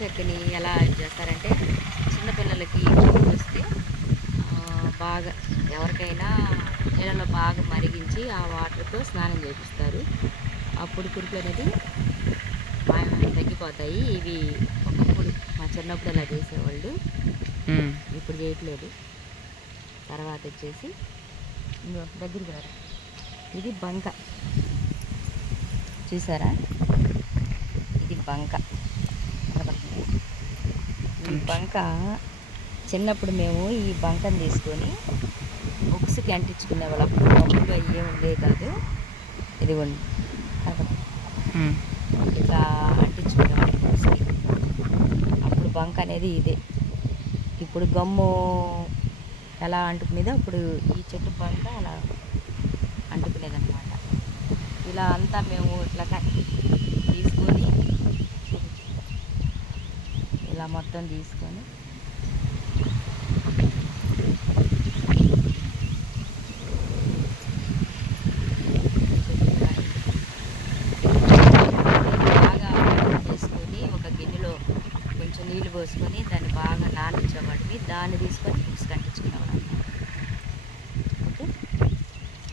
చెక్కని ఎలా చేస్తారంటే చిన్నపిల్లలకి వస్తే బాగా ఎవరికైనా నీళ్ళలో బాగా మరిగించి ఆ వాటర్తో స్నానం చేపిస్తారు. అప్పుడు కురుపులు అనేది తగ్గిపోతాయి. ఇవి ఒకప్పుడు మా చిన్నప్పుడు అలా చేసేవాళ్ళు, ఇప్పుడు చేయట్లేదు. తర్వాత వచ్చేసి ఇంకో దగ్గరికి రా, ఇది బంక చూసారా, ఇది బంక. ఈ బంక చిన్నప్పుడు మేము ఈ బంకను తీసుకొని బుక్స్కి అంటించుకునే వాళ్ళు. అప్పుడు మబ్బుగా ఏం ఉండేది కాదు. ఇదిగోండి ఇట్లా అంటించుకునేవాళ్ళు బుక్స్కి. అప్పుడు బంక అనేది ఇదే. ఇప్పుడు గమ్ము ఎలా అంటుకునేదో అప్పుడు ఈ చెట్టు బంక అలా అంటుకునేదన్నమాట. ఇలా అంతా మేము ఇట్లా తీసుకొని ఇలా మొత్తం తీసుకొని బాగా చేసుకొని ఒక గిన్నెలో కొంచెం నీళ్ళు పోసుకొని దాన్ని బాగా నానించేవాడిని. దాన్ని తీసుకొని బుక్స్ కట్టించుకునేవాళ్ళం.